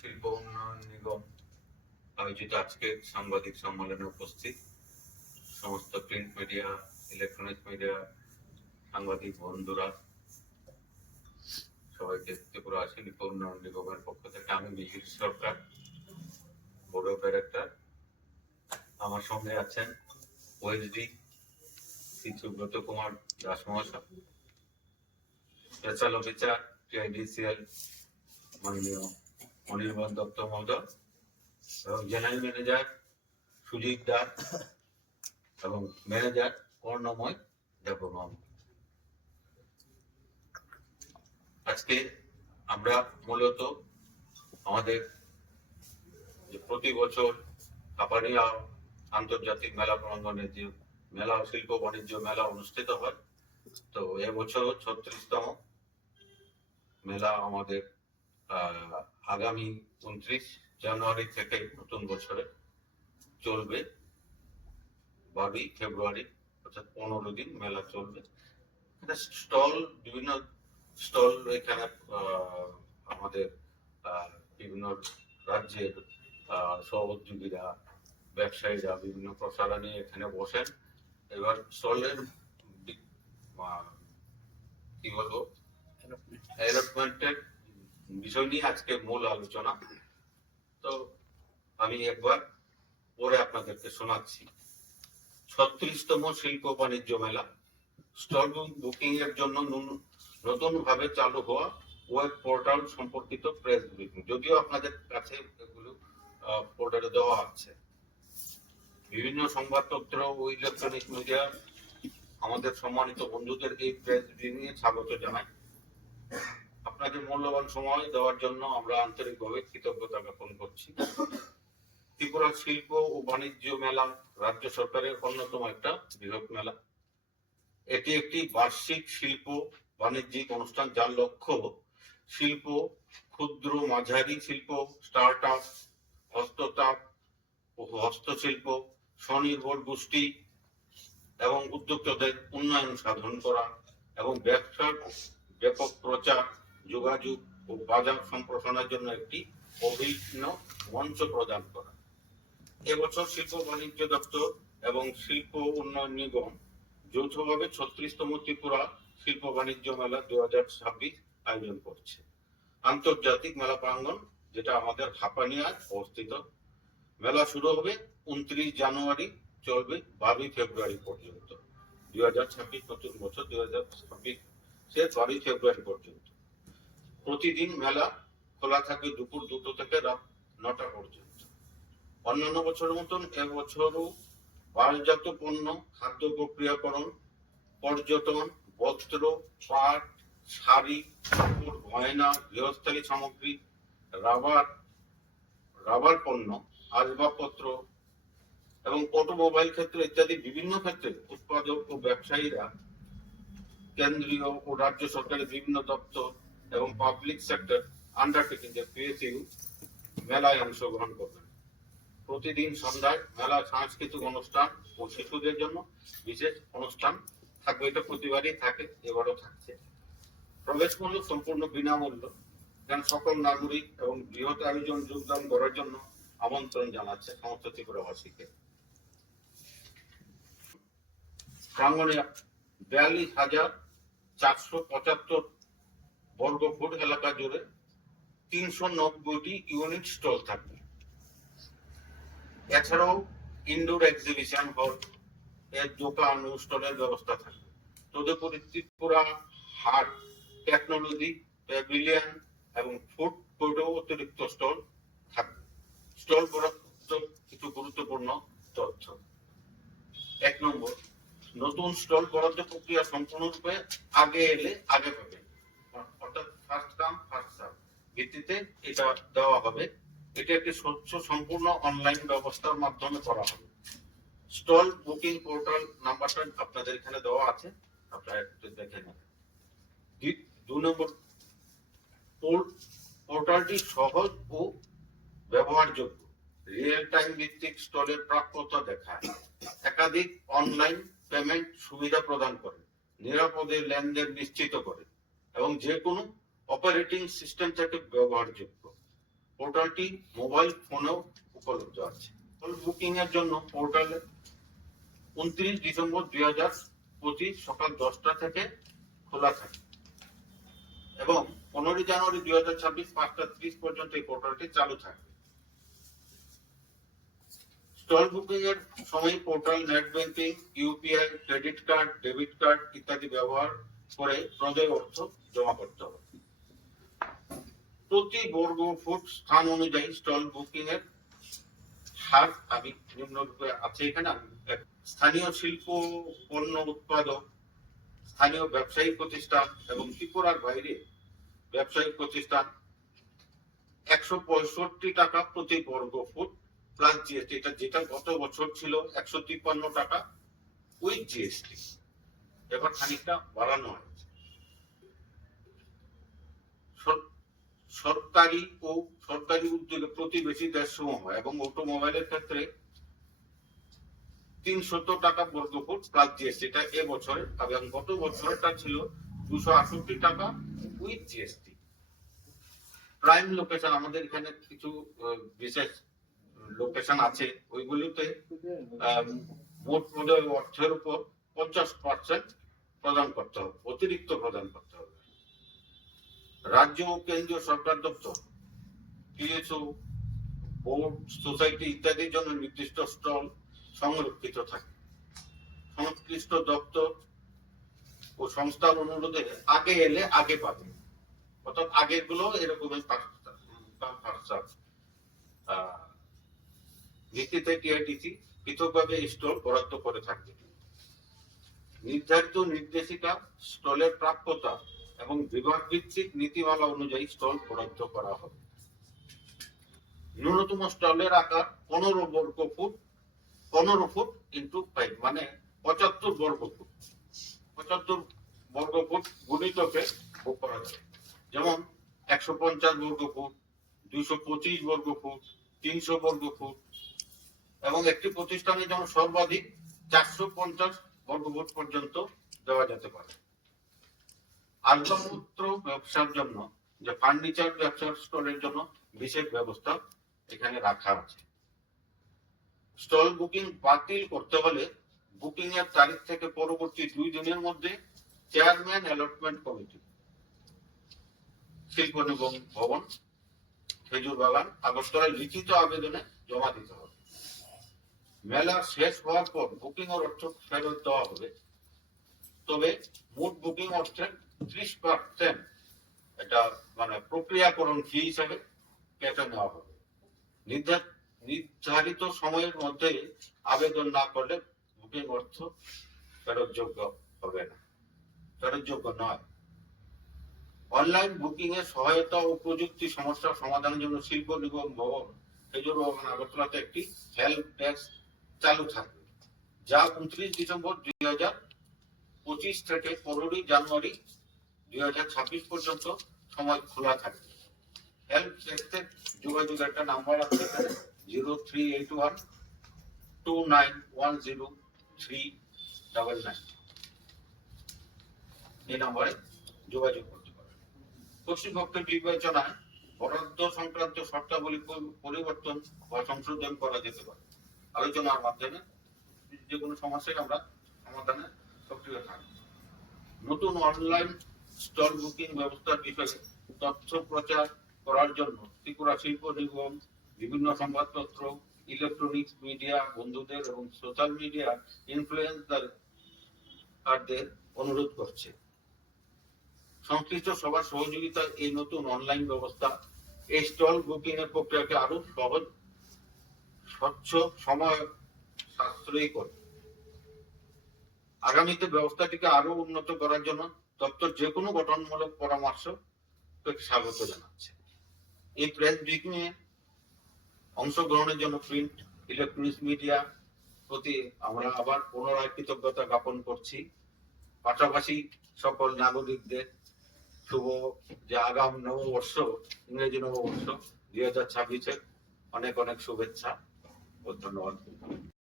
শিল্প উন্নয়ন নিগম আয়োজিত আজকের সাংবাদিক সম্মেলনে উপস্থিত সমস্ত প্রিন্ট মিডিয়া, ইলেকট্রনিক মিডিয়া, সাংবাদিক বন্ধুরা সবাইকে ত্রিপুরা শিল্প উন্নয়ন নিগমের পক্ষ থেকে আমি মিহির সরকার, বোর্ড অফ ডাইরেক্টর। আমার সঙ্গে আছেন ওএসডি শ্রী সুব্রত কুমার দাস মহাশয়, স্পেশাল অফিসার টিআইডিসিএল মাননীয় অনির্বাণ দত্ত মহোদয় এবং জেনারেল ম্যানেজার সুজিত দাস এবং ম্যানেজার কর্ণময় দেববর্মন। আজকে আমরা মূলত আমাদের যে প্রতি বছর কাপাডিয়া আন্তর্জাতিক মেলা প্রাঙ্গণে যে মেলা, শিল্প বাণিজ্য মেলা অনুষ্ঠিত হয়, তো এবছর 36তম মেলা আমাদের আগামী 29 জানুয়ারি থেকে নতুন বছরে চলবে 12 ফেব্রুয়ারি, অর্থাৎ 15 দিন মেলা চলবে। স্টল, বিভিন্ন স্টল এখানে আমাদের বিভিন্ন রাজ্যের সহযোগীরা, ব্যবসায়ীরা বিভিন্ন প্রসারা নিয়ে এখানে বসেন। এবার স্টলের কি বলবো, অ্যালটমেন্টের বিষয় নিয়ে আজকে মূল আলোচনা। তো আমি একবার পরে আপনাদেরকে শোনাচ্ছি। 36তম শিল্প বাণিজ্য মেলা স্টল বুকিং এর জন্য নতুন ভাবে চালু হওয়া ওয়েব পোর্টাল সম্পর্কিত প্রেস ব্রিফিং, যদিও আপনাদের কাছে এগুলো পোর্টালে দেওয়া আছে। বিভিন্ন সংবাদপত্র ও ইলেকট্রনিক মিডিয়া আমাদের সম্মানিত বন্ধুদের এই প্রেস ব্রিফিং এ স্বাগত জানাই। আপনাদের মূল্যবান সময় দেওয়ার জন্য আমরা আন্তরিকভাবে কৃতজ্ঞতা জ্ঞাপন করছি। ত্রিপুরা শিল্প ও বাণিজ্য মেলা রাজ্য সরকারের অন্যতম একটা বৃহৎ মেলা। এটি একটি বার্ষিক শিল্প বাণিজ্যিক অনুষ্ঠান, যার লক্ষ্য শিল্প, ক্ষুদ্র মাঝারি শিল্প, স্টার্ট আপ, হস্ততাঁত ও হস্তশিল্প, স্বনির্ভর গোষ্ঠী এবং উদ্যোক্তাদের উন্নয়ন সাধন করা এবং ব্যবসার ব্যাপক প্রচার, যোগাযোগ ও বাজার সম্প্রসারণের জন্য একটি অভিন্ন মঞ্চ প্রদান করা। এবছর শিল্প বাণিজ্য দপ্তর এবং শিল্প উন্নয়ন নিগম যৌথভাবে 36তম ত্রিপুরা শিল্প বাণিজ্য মেলা 2026 আয়োজন করছে। আন্তর্জাতিক মেলা প্রাঙ্গণ, যেটা আমাদের হাপানিয়ায় অবস্থিত। মেলা শুরু হবে 29 জানুয়ারি, চলবে 12 ফেব্রুয়ারি পর্যন্ত। 2026 নতুন বছর 2026 সে 12 ফেব্রুয়ারি পর্যন্ত। প্রতিদিন মেলা খোলা থাকবে দুপুর 2টা থেকে রাত 9টা পর্যন্ত। অন্যান্য বছরের মতন এবছরও বাঁশজাত পণ্য, খাদ্য প্রক্রিয়াকরণ, পর্যটন, বস্ত্র, পাট, শাড়ি, কাপড়, গয়না, গৃহস্থালী সামগ্রী, রাবার পণ্য, আসবাবপত্র এবং অটোমোবাইল ক্ষেত্রে ইত্যাদি বিভিন্ন ক্ষেত্রে উৎপাদক ও ব্যবসায়ীরা কেন্দ্রীয় ও রাজ্য সরকারের বিভিন্ন দপ্তর এবং পাবলিক সেক্টর আন্ডারটেকিং যে পিএসইউ মেলায় অংশগ্রহণ করবেন। প্রতিদিন সন্ধ্যায় মেলা সাংস্কৃতিক অনুষ্ঠান ও শিশুদের জন্য বিশেষ অনুষ্ঠান থাকবে। এটা প্রতিবারই থাকে, এবারও থাকছে। প্রবেশ মূল্য সম্পূর্ণ বিনামূল্য, কারণ সকল নাগরিক এবং বৃহৎ আয়োজন যোগদান করার জন্য আমন্ত্রণ জানাচ্ছে সমস্ত ত্রিপুরাবাসীকে। প্রাঙ্গণে 42,475 বর্গ ফুট এলাকা জুড়ে 390টি ইউনিট স্টল থাকবে। এছাড়াও ইনডোর এক্সিবিশন হল এর দোকান ও স্টলের ব্যবস্থা থাকবে। তদুপরি ত্রিপুরা হাট, টেকনোলজি প্যাভিলিয়ন এবং ফুড কোর্টেও অতিরিক্ত স্টল থাকবে। স্টল বরাদ্দ কিছু গুরুত্বপূর্ণ তথ্য। 1 নম্বর, নতুন স্টল বরাদ্দ প্রক্রিয়া সম্পূর্ণরূপে আগে এলে আগে পাবে, অর্থাৎ ফার্স্ট কাম ফার্স্ট সার্ভ ভিত্তিতে এটা দেওয়া হবে। এটা একটি স্বচ্ছ সম্পূর্ণ অনলাইন ব্যবস্থার মাধ্যমে করা হবে। স্টল বুকিং পোর্টাল নাম্বারটা আপনাদের এখানে দেওয়া আছে, আপনারা একটু দেখে নেবেন। 2 নম্বর, পোর্টালটি সহজ ও ব্যবহারযোগ্য, রিয়েল টাইম ভিত্তিক স্টলের প্রাপ্যতা দেখায়, একাধিক অনলাইন পেমেন্ট সুবিধা প্রদান করে, নিরাপদে লেনদেন নিশ্চিত করে এবং যে কোনো অপারেটিং সিস্টেম থেকে ব্যবহারযোগ্য। পোর্টালটি মোবাইল ফোনেও উপলব্ধ আছে। বুকিং এর জন্য পোর্টালে 29 ডিসেম্বর 2025 সকাল 10টা থেকে খোলা থাকে এবং 15 জানুয়ারি 2026 5টা 30 পর্যন্ত এই পোর্টালটি চালু থাকে। স্টল বুকিং এর সময় portal net banking, UPI, credit card, debit card ইত্যাদি ব্যবহার করে প্রদেয় অর্থ জমা করতে হবে। প্রতি বর্গ ফুট স্থান অনুযায়ী স্টল বুকিং এর হার আমি নিম্নরূপে আছে এখানে। স্থানীয় শিল্প পণ্য উৎপাদক, স্থানীয় ব্যবসায়িক প্রতিষ্ঠান এবং ত্রিপুরার বাইরে ব্যবসায়িক প্রতিষ্ঠান 165 টাকা প্রতি বর্গ ফুট প্লাস জিএসটি, এটা যেটা গত বছর ছিল 153 টাকা উইথ জিএসটি, এবার খানিকটা বাড়ানো হয়েছে। সরকারি ও সরকারি উদ্যোগে প্রতিবেশী দেশসমূহ এবং অটোমোবাইলের ক্ষেত্রে 300 টাকা বর্গ ফুট প্লাস জিএসটি, এটা এবছরে, এবং গত বছরটা ছিল 268 টাকা উইথ জিএসটি। প্রাইম লোকেশন, আমাদের এখানে কিছু বিশেষ লোকেশন আছে, ওইগুলোতে মোট প্রদেয় অর্থের উপর 50% প্রদান করতে হবে, অতিরিক্ত প্রদান করতে হবে। রাজ্য ও কেন্দ্রীয় সরকার দপ্তর, পিএসও, বোর্ড, সোসাইটি ইত্যাদির জন্য নির্দিষ্ট স্টল সংরক্ষিত থাকে। সংশ্লিষ্ট দপ্তর ও সংস্থার অনুরোধে আগে এলে আগে পাবে, অর্থাৎ আগের গুলো এরকম ভিত্তিতে টিআইডিসি পৃথকভাবে স্টল বরাদ্দ করে থাকবে। নির্ধারিত নির্দেশিকা, স্টলের প্রাপ্যতা এবং বিভাগ ভিত্তিক নীতিমালা অনুযায়ী স্টল বরাদ্দ করা হবে। ন্যূনতম স্টলের আকার 15 বর্গ ফুট, 15 ফুট ইন্টু 5 মানে 75 বর্গ ফুট। 75 বর্গ ফুট গুণিতকে বুক করা যায়, যেমন 150 বর্গ ফুট, 225 বর্গ ফুট, 300 বর্গ ফুট, এবং একটি প্রতিষ্ঠানের জন্য সর্বাধিক 450 বর্গ ফুট পর্যন্ত দেওয়া যেতে পারে। আসবাবপত্র ব্যবসার জন্য, যে ফার্নিচার ব্যবসার স্টলের জন্য বিশেষ ব্যবস্থা এখানে রাখা আছে। স্টল বুকিং বাতিল করতে হলে বুকিং এর তারিখ থেকে পরবর্তী 2 দিনের মধ্যে চেয়ারম্যান অ্যালটমেন্ট কমিটি, শিল্প নিগম ভবন, খেজুর বাগান, আগরতলায় লিখিত আবেদনে জমা দিতে হবে। মেলা শেষ হওয়ার পর বুকিং এর অর্থ ফেরত দেওয়া হবে, তবে মোট বুকিং অর্থের 30% এটা মানে প্রক্রিয়াকরণ ফি হিসাবে কেটে নেওয়া হবে। নির্ধারিত সময়ের মধ্যে আবেদন না করলে বুকিং অর্থ ফেরতযোগ্য হবে না, ফেরতযোগ্য নয়। অনলাইন বুকিং এর সহায়তা ও প্রযুক্তি সমস্যা সমাধানের জন্য শিল্প নিগম ভবন, খেজুর বাগান, আগরতলাতে একটি হেল্প ডেস্ক চালু থাকবে, যা 29 ডিসেম্বর 2025 থেকে 15 জানুয়ারি 2026 পর্যন্ত সময় খোলা থাকবে। হেল্প ডেস্কের যোগাযোগের একটা নাম্বার আছে, 0381 2910 399। এই নম্বরে যোগাযোগ করতে পারেন। কর্তৃপক্ষের বিবেচনায় বরাদ্দ সংক্রান্ত শর্তাবলী পরিবর্তন বা সংশোধন করা যেতে পারে। আলোচনার মাধ্যমে যে কোনো সমস্যায় আমরা সমাধানে সক্রিয় থাকব। নতুন অনলাইন স্টল বুকিং ব্যবস্থার বিষয়ে তথ্য প্রচার করার জন্য ত্রিপুরা শিল্প নিগম বিভিন্ন সংবাদপত্র, ইলেকট্রনিক্স মিডিয়া বন্ধুদের এবং সোশ্যাল মিডিয়া ইনফ্লুয়েন্সারদের অনুরোধ করছে। সংশ্লিষ্ট সবার সহযোগিতায় এই নতুন অনলাইন ব্যবস্থা এই স্টল বুকিং এর প্রক্রিয়াকে আরো সহজ, স্বচ্ছ, সময় সাশ্রয়ী করবে। আগামীতে ব্যবস্থাটিকে আরো উন্নত করার জন্য দপ্তর যে কোনো গঠনমূলক পরামর্শ স্বাগত জানাচ্ছে। এই প্রেস ব্রিফিং এ অংশগ্রহণের জন্য প্রিন্ট, ইলেকট্রনিক্স মিডিয়া প্রতি আমরা আবার পুনরায় কৃতজ্ঞতা জ্ঞাপন করছি। পাশাপাশি সকল নাগরিকদের শুভ যে আগাম নববর্ষ, ইংরেজি নববর্ষ 2026 অনেক অনেক শুভেচ্ছা ও ধন্যবাদ।